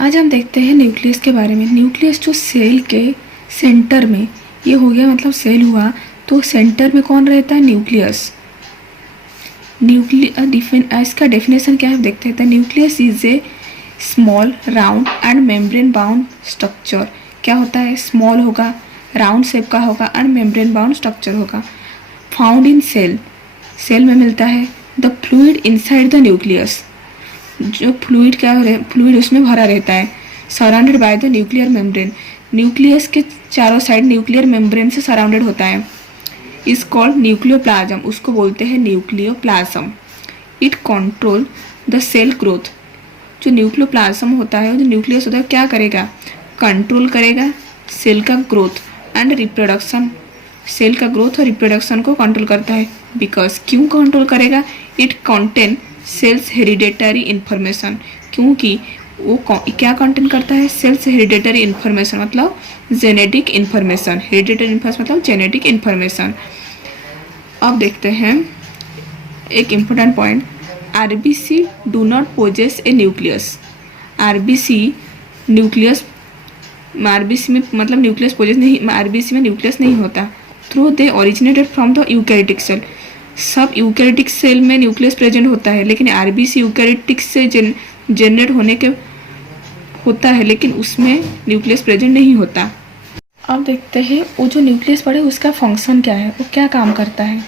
आज हम देखते हैं न्यूक्लियस के बारे में। न्यूक्लियस जो सेल के सेंटर में, ये हो गया मतलब सेल हुआ, तो सेंटर में कौन रहता है? न्यूक्लियस। इसका डेफिनेशन क्या है देखते हैं। Nucleus is a small round and membrane bound structure. क्या होता है? स्मॉल होगा, राउंड शेप का होगा एंड मेम्ब्रेन बाउंड स्ट्रक्चर होगा। फाउंड इन सेल, सेल में मिलता है। The fluid inside the nucleus, जो फ्लूइड उसमें भरा रहता है। Surrounded by the nuclear membrane, nucleus के चारों साइड न्यूक्लियर मेम्ब्रेन से सराउंडेड होता है। इज कॉल्ड न्यूक्लियोप्लाज्म, उसको बोलते हैं nucleoplasm. It control the cell growth, जो न्यूक्लियोप्लाज्म होता है, जो न्यूक्लियस होता है, क्या करेगा? कंट्रोल करेगा सेल का ग्रोथ एंड रिप्रोडक्शन। सेल का ग्रोथ और रिप्रोडक्शन को कंट्रोल करता है। बिकॉज, क्यों कंट्रोल करेगा? It contain cells hereditary information, क्योंकि वो क्या कंटेन करता है? सेल्स हेरिडेटरी इन्फॉर्मेशन मतलब जेनेटिक इन्फॉर्मेशन। हेरिडेटरी इन्फॉर्मेशन मतलब जेनेटिक इन्फॉर्मेशन। अब देखते हैं एक important point. RBC do not possess a nucleus. RBC nucleus, RBC में मतलब न्यूक्लियस पोजेस नहीं, आरबीसी में न्यूक्लियस नहीं होता। Through they originated from the eukaryotic cell. सब यूकैरियोटिक सेल में न्यूक्लियस प्रेजेंट होता है, लेकिन आरबीसी यूकैरियोटिक से जनरेट होने के होता है, लेकिन उसमें न्यूक्लियस प्रेजेंट नहीं होता। अब देखते हैं वो जो न्यूक्लियस पड़े उसका फंक्शन क्या है, वो क्या काम करता है।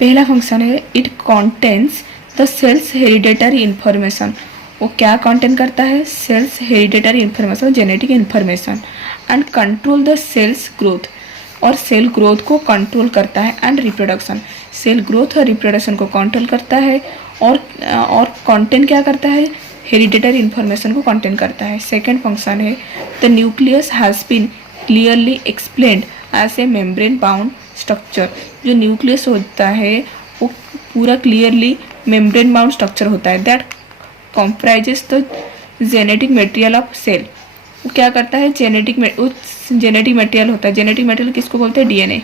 पहला फंक्शन है it contains the cells hereditary information. वो क्या कंटेन करता है? Cells hereditary information, genetic information. And control the cells growth, और सेल ग्रोथ को कंट्रोल करता है। एंड रिप्रोडक्शन, सेल ग्रोथ और रिप्रोडक्शन को कंट्रोल करता है। और कंटेन क्या करता है? हेरिडेटरी इन्फॉर्मेशन को कंटेन करता है। सेकेंड फंक्शन है the nucleus has been clearly explained as a membrane bound structure. जो न्यूक्लियस होता है वो पूरा क्लियरली मेम्ब्रेन बाउंड स्ट्रक्चर होता है। That comprises the genetic material of cell. वो क्या करता है? जेनेटिक मटेरियल होता है। जेनेटिक मटेरियल किसको बोलते हैं? DNA.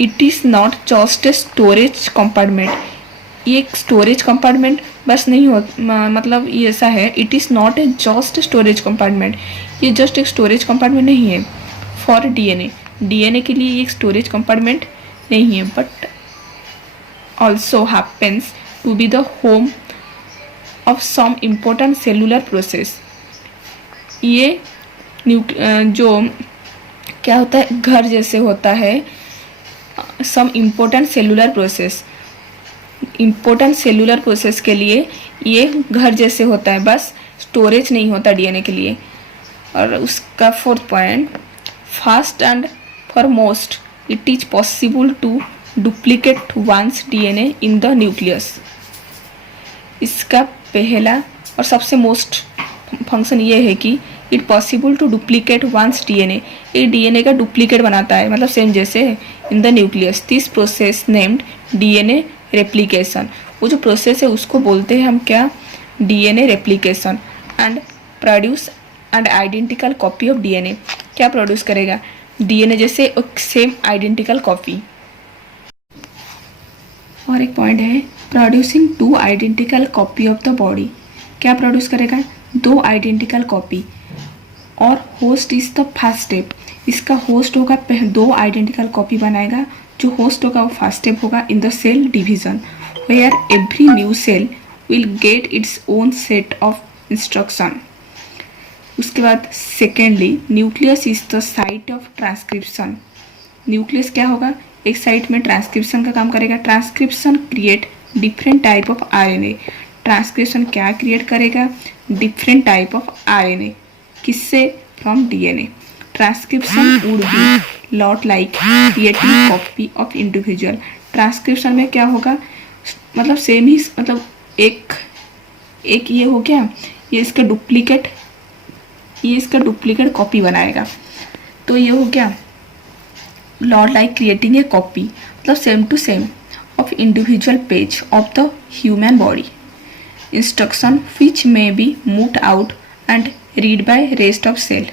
It is not just a storage compartment. ये एक स्टोरेज कंपार्टमेंट बस नहीं हो, मतलब ये ऐसा है, it is not a just storage compartment. ये जस्ट एक स्टोरेज कंपार्टमेंट नहीं है फॉर डीएनए। डीएनए के लिए एक स्टोरेज कंपार्टमेंट नहीं है, but also happens to be the home of some important cellular process. ये जो क्या होता है, घर जैसे होता है। Some important cellular process, important cellular process के लिए ये घर जैसे होता है, बस स्टोरेज नहीं होता डीएनए के लिए। और उसका fourth point, first and foremost it is possible to duplicate once DNA in the nucleus. इसका पहला और सबसे मोस्ट फंक्शन ये है कि it possible to duplicate once DNA. ये डीएनए का डुप्लीकेट बनाता है, मतलब सेम जैसे in the nucleus. This process named DNA replication. वो जो प्रोसेस है उसको बोलते हैं हम क्या? DNA replication. And produce and identical copy of DNA. क्या प्रोड्यूस करेगा? डीएनए जैसे सेम आइडेंटिकल कॉपी। और एक पॉइंट है producing two identical copy of the body. क्या प्रोड्यूस करेगा? दो आइडेंटिकल कॉपी। और host is the first step. इसका होस्ट होगा, दो आइडेंटिकल कॉपी बनाएगा। जो होस्ट होगा वो फर्स्ट स्टेप होगा in the cell division, where every new cell will get its own set of instruction. उसके बाद secondly, nucleus is the site of transcription. Nucleus क्या होगा? एक साइट में ट्रांसक्रिप्शन का काम करेगा। Transcription create different type of RNA. Transcription क्या क्रिएट करेगा? Different type of RNA. किससे? From DNA. Transcription would be lot like creating copy of individual. Transcription में क्या होगा? मतलब सेम ही, मतलब एक ये हो गया, ये इसका डुप्लीकेट कॉपी बनाएगा। तो ये हो गया lot like creating a copy, मतलब same to same of individual page of the human body. Instruction which may be moved out and read by rest of cell.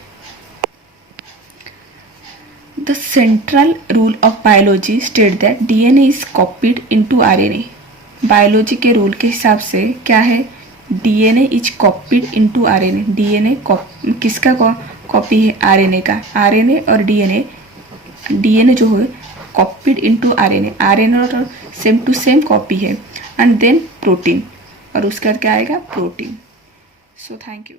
The central rule of biology states that DNA is copied into RNA. Biology के rule के हिसाब से क्या है? DNA is copied into RNA. DNA किसका copy है? RNA का। RNA और डीएनए जो है कॉपीड इनटू आरएनए। आरएनए और सेम टू सेम कॉपी है। एंड देन प्रोटीन, और उसका क्या आएगा? प्रोटीन। So thank you.